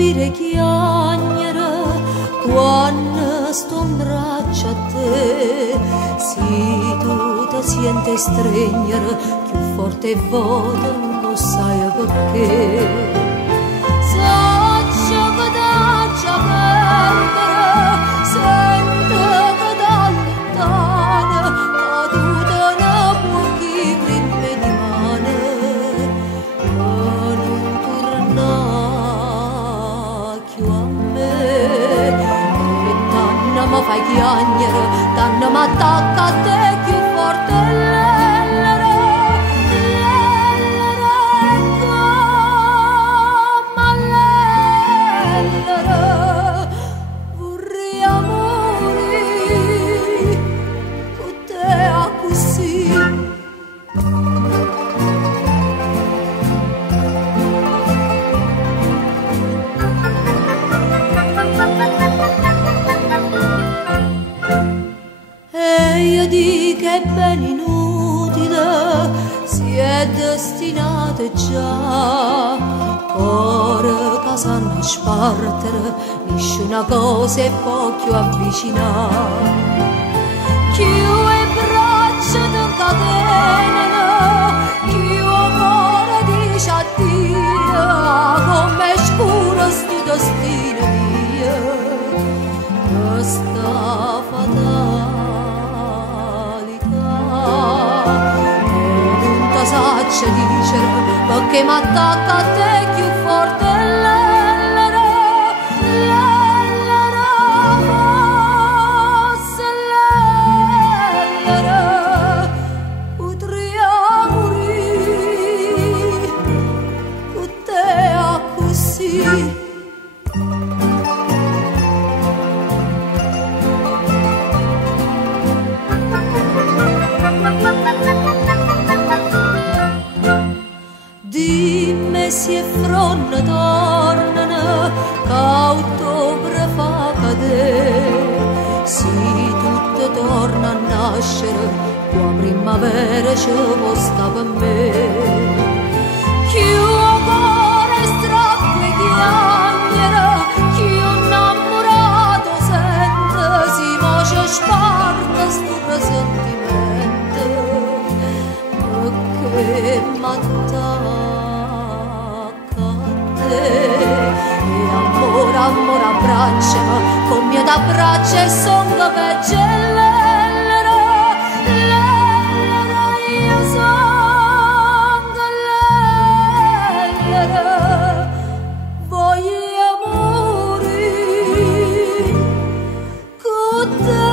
capire chiagnere quando sto in braccio a te. Se tu ti senti stregnere più forte e voto non sai perché. Saccia che t'accia perdere, sente che t'allontana, ma tu te ne pochi prime di mano, non torna più a me. E tanto mi fai chiagnere, tanto mi attacca a te più forte. Che ben inutile si è destinate già, ora che sanno spartere nessuna cosa è può più avvicinare. Chi le braccia ti incatenano, chi il cuore dice addio, come scuro sto destino mio, questa fatale. Saccia dicere perché mi attacca a te più forte potrei morire con te così. Dimmi se fronte tornano, che ottobre fa cadere, se tutto torna a nascere, la primavera ci può stare per me. Chi il cuore strappa e chiagnere, chi innamorato sente, si moce sparta sto presentimento, perché m'attacca. E amore, amore, abbracciami, con mie t'abbraccia e son che peggellera, io son che voglio morire con te.